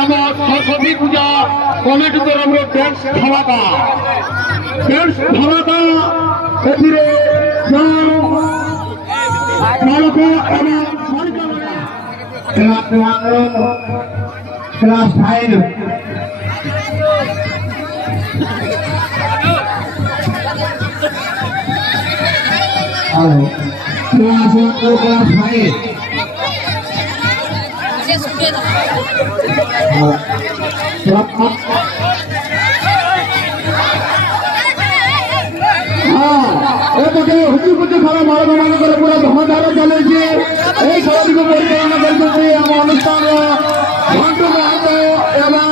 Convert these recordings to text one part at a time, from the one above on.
আমার সরস্বতী পূজা কমিটি তরফে ড্যান্স ধামাকা এথিরে ক্লাস 5 ক্লাস 5 হুজুর খেলা মারা মারা করে পুরো ধমাধারা চলেছে। এই খেলাটিকে পরিচালনা করতেছে আমার অনুষ্ঠান ঘন্টু মাহাতো এবং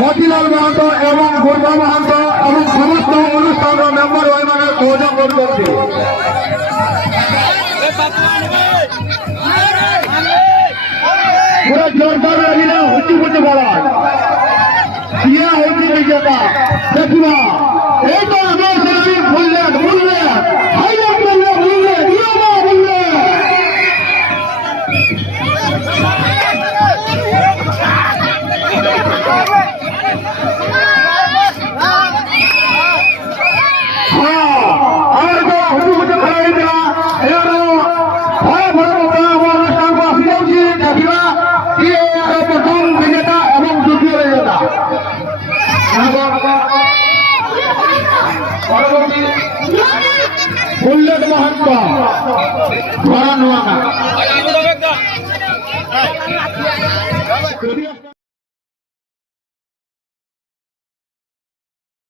মতিলাল মাহাতো এবং গোর্ধা মাহাতো এবং সমস্ত অনুষ্ঠানের মেম্বার হয়ে মানে প্রয়োজন করছে। পুরো জোরদার লাগিলে হুচি ফুচি বলা ইয়া হয়েছে বিজেতা দেখবা এই তো আগে বললে হাইলাইট করলে বললে বুলেট মহান্ত ঘোড়া নোয়ানা